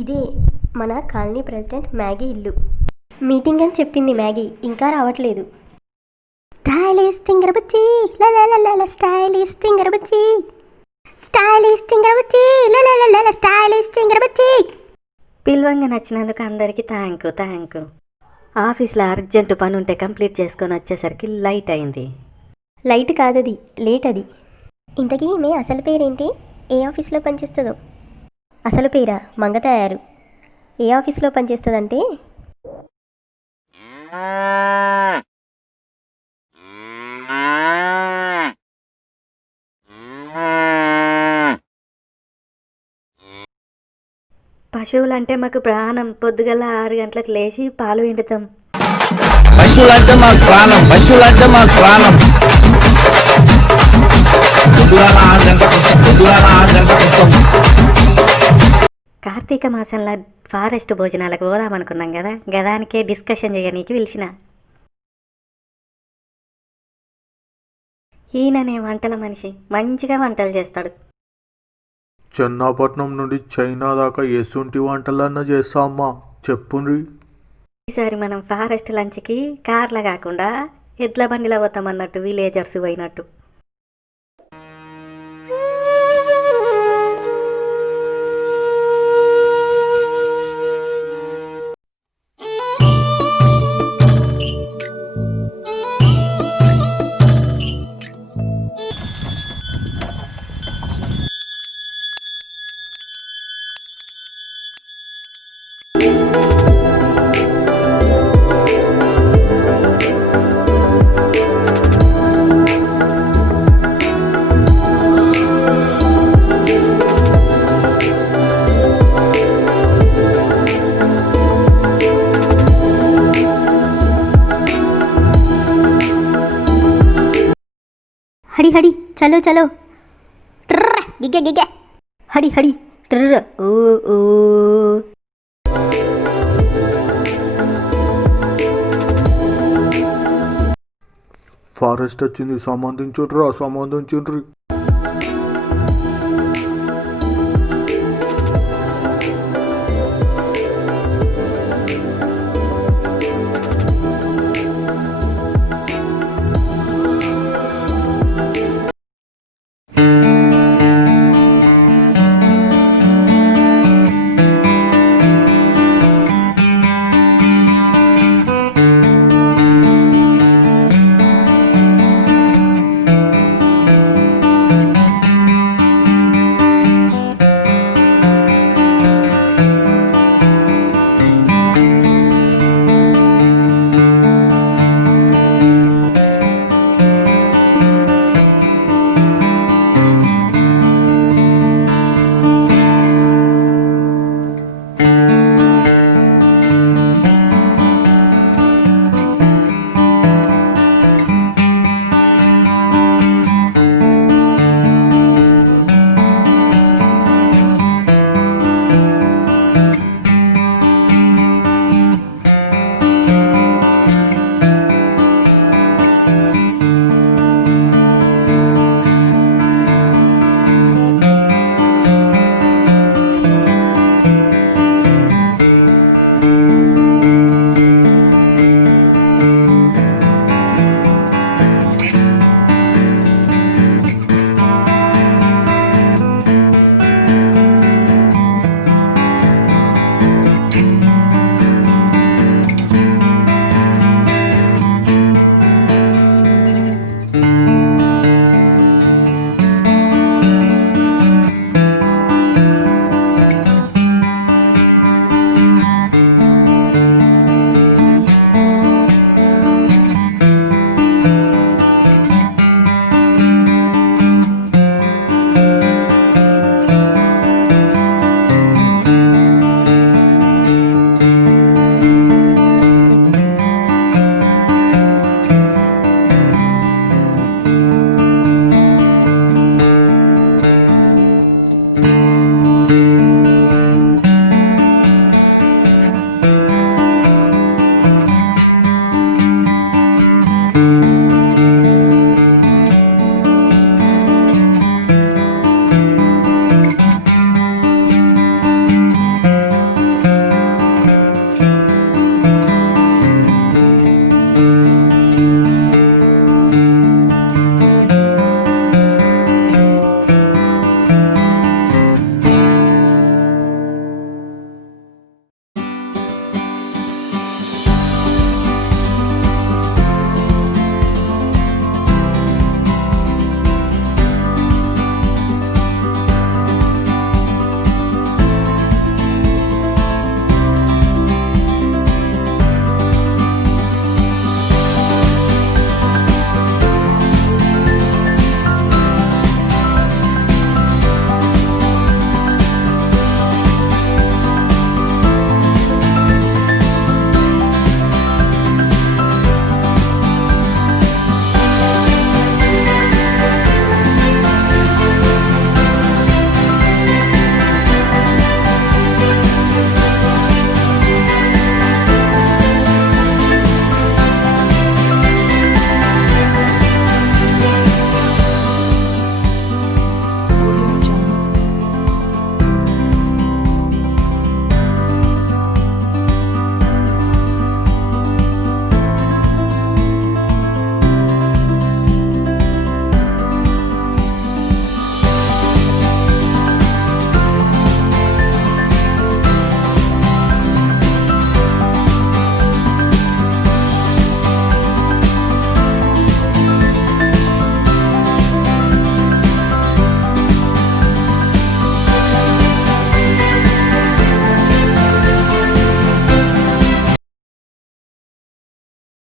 ఇదే మన colony president Maggie ఇల్లు. మీటింగ్ అని చెప్పింది మ్యాగీ, ఇంకా రావట్లేదు. స్టైలిష్ తింగరబుచ్చి లలలలల స్టైలిష్ తింగరబుచ్చి స్టైలిష్ తింగరబుచ్చి లలలలల స్టైలిష్ తింగరబుచ్చి. పిల్వంగా నచ్చినందుకు అందరికీ థ్యాంక్ యూ. ఆఫీస్లో అర్జెంటు పని ఉంటే కంప్లీట్ చేసుకొని వచ్చేసరికి లైట్ అయింది. లైట్ కాదది, లేట్ అది. ఇంతకీ మే అసలు పేరేంటి? ఏ ఆఫీస్లో పనిచేస్తుందో? అసలు పేరా? మంగ తయారు. ఏ ఆఫీస్లో పనిచేస్తుందంటే పశువులంటే మాకు ప్రాణం. పొద్దుగల 6 గంటలకు లేచి పాలు పిండుతాం. పశువులంటే మాకు ప్రాణం, పశువులంటే మాకు ప్రాణం. కార్తీక మాసంలో ఫారెస్ట్ భోజనాలకు పోదామనుకున్నాం కదా, గదానికే డిస్కషన్ చేయనీకి పిలిచిన. ఈయననే వంటల మనిషి, మంచిగా వంటలు చేస్తాడు. చెన్నాపట్నం నుండి చైనా దాకా ఎసుంటి వంటలన్నా చేస్తామా చెప్పుండ్రి. ఈసారి మనం ఫారెస్ట్ లంచ్కి కార్లో కాకుండా ఎడ్ల బండిలో పోతామన్నట్టు, విలేజర్స్ పోయినట్టు. హడి హడి చలో చలో ట్రర్ గిగ్గ గిగ్గ హడి హడి ట్రర్ ఓ ఓ. ఫారెస్ట్ వచ్చింది, సంబంధించుండ్రా సంబంధించుండ్రి.